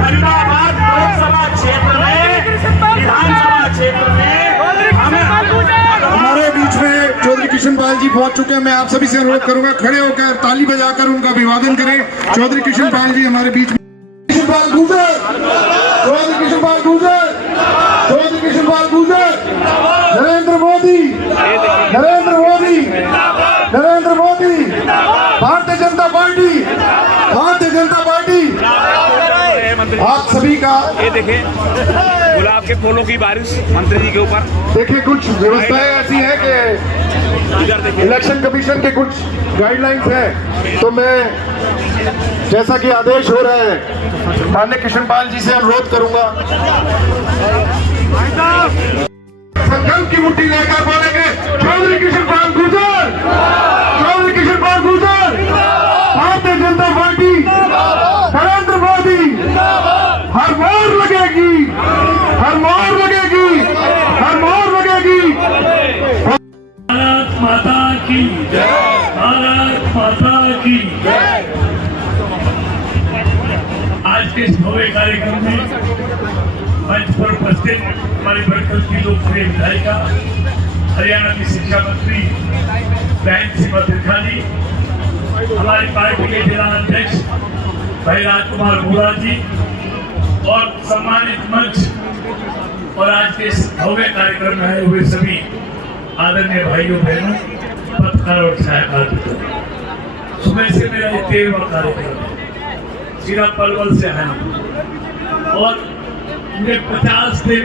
फरीदाबाद लोकसभा क्षेत्र में, विधानसभा क्षेत्र में हमारे बीच में चौधरी कृष्णपाल जी पहुंच चुके हैं। मैं आप सभी से अनुरोध करूंगा खड़े होकर ताली बजाकर उनका अभिवादन करें। चौधरी कृष्णपाल जी हमारे बीच में। Krishanpal Gurjar, Chaudhary Krishanpal Gurjar, Chaudhary Krishanpal Gurjar, Narendra Modi, Narendra Modi, Narendra Modi, Bharatiya Janata party, Bharatiya Janata party. आप सभी का ये देखें गुलाब के फूलों की बारिश मंत्री जी के ऊपर। देखिए कुछ व्यवस्थाएं ऐसी हैं कि इलेक्शन कमीशन के कुछ गाइडलाइंस हैं, तो मैं जैसा कि आदेश हो रहा है माननीय कृष्णपाल जी से अनुरोध करूंगा संकल्प की मुट्ठी लेकर बोलेंगे चौधरी कृष्णपाल गुर्जर, चौधरी कृष्णपाल गुर्जर, भारतीय जनता पार्टी, नरेंद्र मोदी। हर मोर लगेगी, हर मोर लगेगी, हर मोर लगेगी। भारत माता की जय, भारत माता की जय। आज के इस भव्य कार्यक्रम में मंच पर उपस्थित हमारी बरकत की लोकप्रिय विधायिका हरियाणा की शिक्षा मंत्री बहन सीमा त्रिखानी, हमारी पार्टी के जिला अध्यक्ष भाई राजकुमार बोरा जी और सम्मानित मंच और आज के इस भव्य कार्यक्रम में आए हुए सभी आदरणीय भाइयों बहनों, पत्रकार और छायाकार मित्रों। सुबह से मेरा ये 13वां कार्यक्रम है, सीधा पलवल से आया और मुझे 50 दिन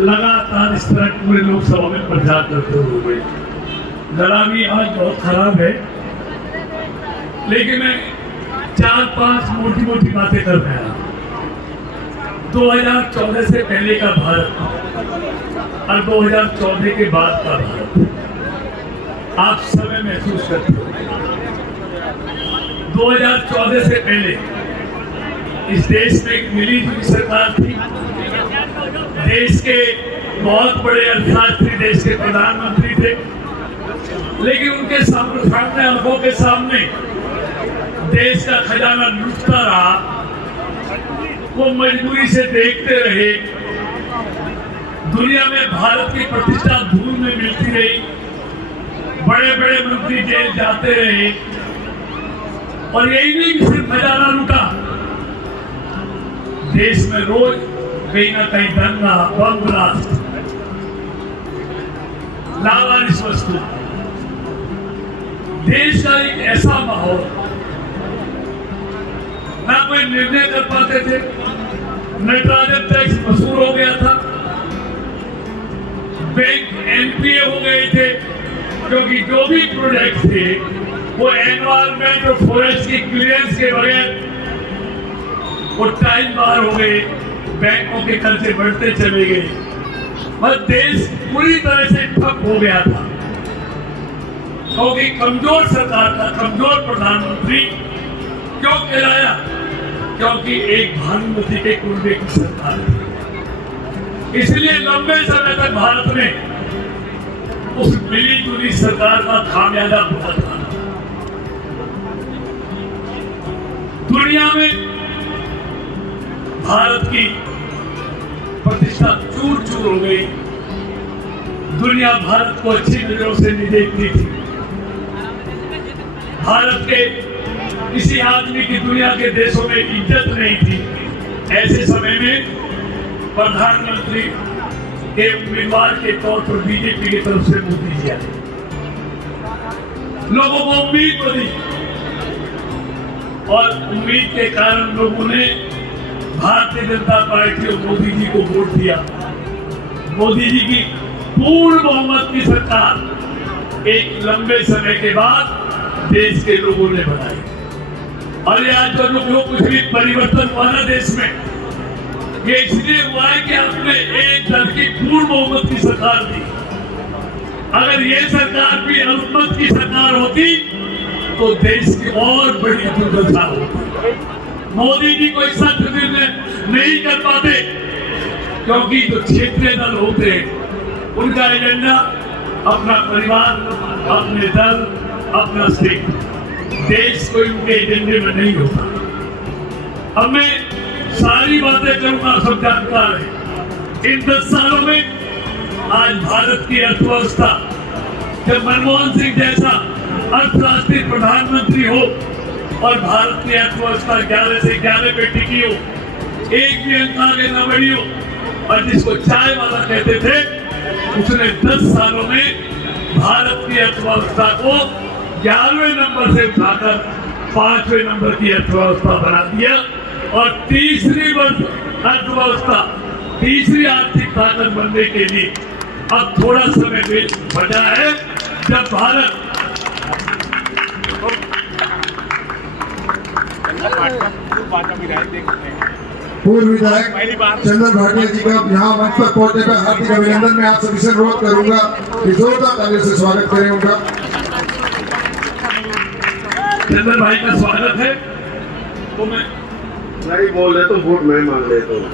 लगातार इस तरह पूरे लोकसभा में प्रचार करते हुए गला भी आज बहुत खराब है, लेकिन मैं 4-5 मोटी मोटी बातें कर रहा हूं। 2014 से पहले का भारत और 2014 के बाद का भारत आप समय महसूस करते हो। 2014 से पहले इस देश में एक मिली जुली सरकार थी। देश के बहुत बड़े अर्थशास्त्री देश के प्रधानमंत्री थे, लेकिन उनके सामने आंखों के सामने देश का खजाना लुटता रहा। वो मजबूरी से देखते रहे। दुनिया में भारत की प्रतिष्ठा धूल में मिलती रही, बड़े बड़े मंत्री जेल जाते रहे और यही नहीं कि सिर्फ खजाना लूटा, देश में रोज कहीं ना कहीं दंगा, बम ब्लास्ट, लावारिस वस्तु, देश का एक ऐसा माहौल, ना कोई निर्णय कर पाते थे। नाइट्रोजन टैक्स वसूल हो गया था, बैंक एनपीए हो गए थे, क्योंकि जो भी प्रोजेक्ट थे वो एनवायरमेंट और फॉरेस्ट की क्लियरेंस के बगैर वो टाइम बार हो गए, बैंकों के कर्जे बढ़ते चले गए, बस देश पूरी तरह से ठप हो गया था। क्योंकि कमजोर सरकार का कमजोर प्रधानमंत्री क्यों कहलाया? क्योंकि एक भानुमति के कुंबे की सरकार थी। इसलिए लंबे समय तक भारत में उस मिली जुली सरकार का खामियाजा भुगतना। दुनिया में भारत की प्रतिष्ठा चूर चूर हो गई। दुनिया भारत को अच्छी नजरों से नहीं देखती थी। भारत के किसी आदमी की दुनिया के देशों में इज्जत नहीं थी। ऐसे समय में प्रधानमंत्री के उम्मीदवार के तौर पर बीजेपी की तरफ से मोदी जी आए। लोगों को उम्मीद बनी और उम्मीद के कारण लोगों ने भारतीय जनता पार्टी और मोदी जी को वोट दिया। मोदी जी की पूर्ण बहुमत की सरकार एक लंबे समय के बाद देश के लोगों ने बनाई। और ये आज जो कुछ भी परिवर्तन हुआ ना देश में, ये इसलिए हुआ है कि आपने एक दल की पूर्ण बहुमत की सरकार दी। अगर ये सरकार भी अल्पमत की सरकार होती तो देश की और बड़ी दुर्दशा होती। मोदी जी को इस निर्णय नहीं कर पाते क्योंकि जो क्षेत्रीय दल होते हैं उनका एजेंडा अपना परिवार, अपने दल, अपना स्टेट, देश कोई उनके एजेंडे में नहीं होता। अब मैं सारी बातें करूंगा, सब जानकार है। इन 10 सालों में आज भारत की अर्थव्यवस्था, जब मनमोहन सिंह जैसा अर्थशास्त्री प्रधानमंत्री हो और भारत की अर्थव्यवस्था 11 से 11 पे टिकी हो, एक भी अंक आगे न बढ़ी हो, और जिसको चाय वाला कहते थे, उसने 10 सालों में भारत की अर्थव्यवस्था को 11वें नंबर से उठाकर 5वें नंबर की अर्थव्यवस्था बना दिया। और तीसरी अर्थव्यवस्था, तीसरी आर्थिक ताकत बनने के लिए अब थोड़ा समय बचा है, जब भारत पूर्व विधायक चंदन भाटिया जी का यहाँ मंच पर पहुंचने का हार्दिक अभिनंदन। मैं आप सभी से अनुरोध करूंगा कि जोरदार तालियों से स्वागत करें उनका। चंदन भाई का स्वागत है। तो मैं नहीं बोल रहे तो वोट मैं मांग लेता हूँ।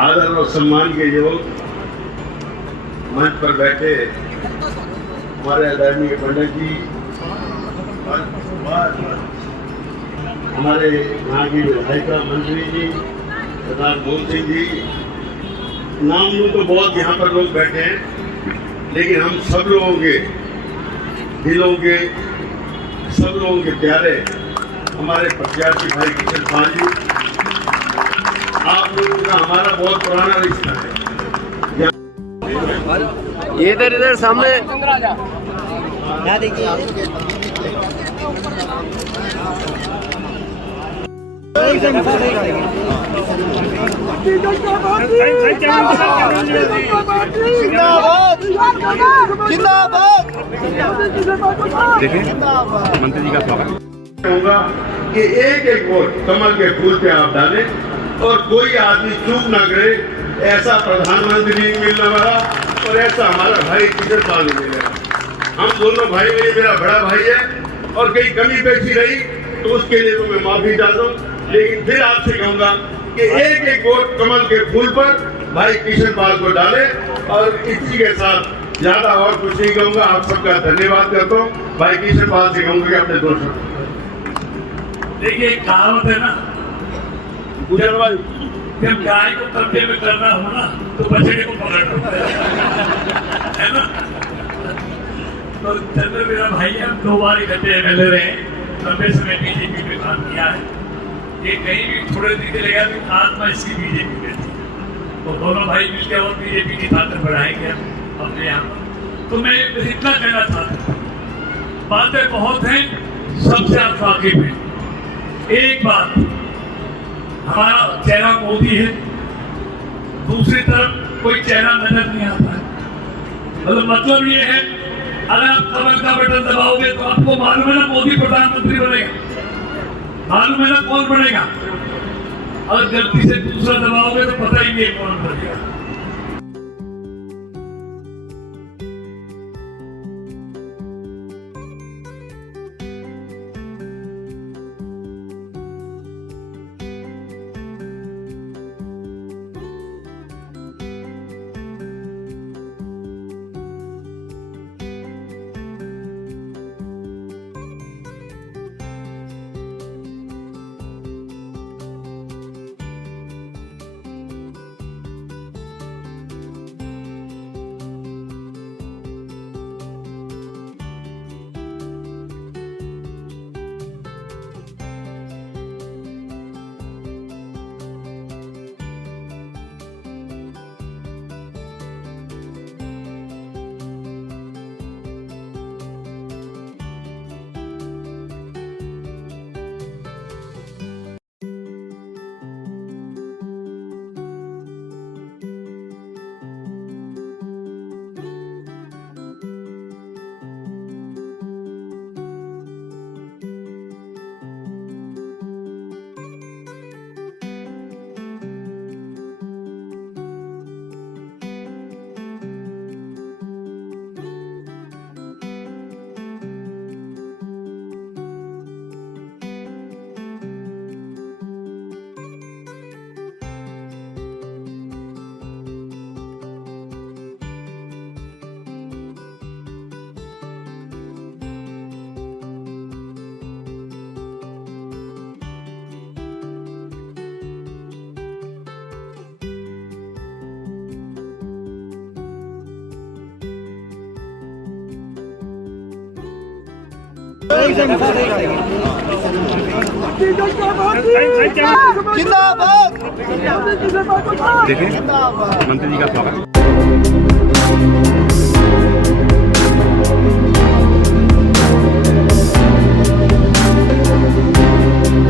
आदर और सम्मान के योग मंच पर बैठे हमारे आदरणीय पंडित जी, हमारे यहाँ की विधायिका मंत्री जी सरदार मोहन सिंह जी, नाम लूँ तो बहुत यहाँ पर लोग बैठे हैं, लेकिन हम सब लोगों के दिलों के, सब लोगों के प्यारे हमारे प्रत्याशी भाई किशन पाल जी, आप लोगों का हमारा बहुत पुराना रिश्ता है। इधर सामने मंत्री जी का स्वागत होगा कि एक एक वोट कमल के फूल पे आप डालें और कोई आदमी चूक ना करे। ऐसा प्रधानमंत्री नहीं मिलने वाला और ऐसा हमारा भाई किशन पाल मिलेगा। हम दोनों भाई में मेरा बड़ा भाई है और कहीं कमी पेशी रही तो उसके लिए तो मैं माफी चाहता हूँ, लेकिन फिर आपसे कहूंगा कि एक एक वोट कमल के फूल पर भाई किशन पाल को डाले। और इसी के साथ ज्यादा और कुछ नहीं कहूंगा, आप सबका धन्यवाद करता हूँ। भाई किशन पाल से कहूंगा कि अपने दोस्तों, देखिए एक कहावत है ना, जब गाय को कब्जे में करना हो ना तो बछड़े को पकड़ना है ना। तो चंद्र मेरा भाई है, 2 बार इकट्ठे एमएलए रहे, लंबे समय बीजेपी में काम किया है। ये कहीं भी थोड़े दिन के लगा कि आत्मा इसकी बीजेपी में थी, तो दोनों भाई मिलकर और बीजेपी की ताकत बढ़ाएंगे अपने यहाँ पर। तो मैं इतना कहना चाहता हूँ, बातें बहुत हैं, सबसे आप वाकिफ हैं। एक बात, हमारा चेहरा मोदी है, दूसरी तरफ कोई चेहरा नजर नहीं आता है। मतलब ये है, अगर आप कमल का बटन दबाओगे तो आपको मालूम है ना मोदी प्रधानमंत्री बनेगा, मालूम है ना कौन बनेगा। अगर गलती से दूसरा दबाओगे तो पता ही नहीं कौन बनेगा। देखिए मंत्री जी का स्वागत।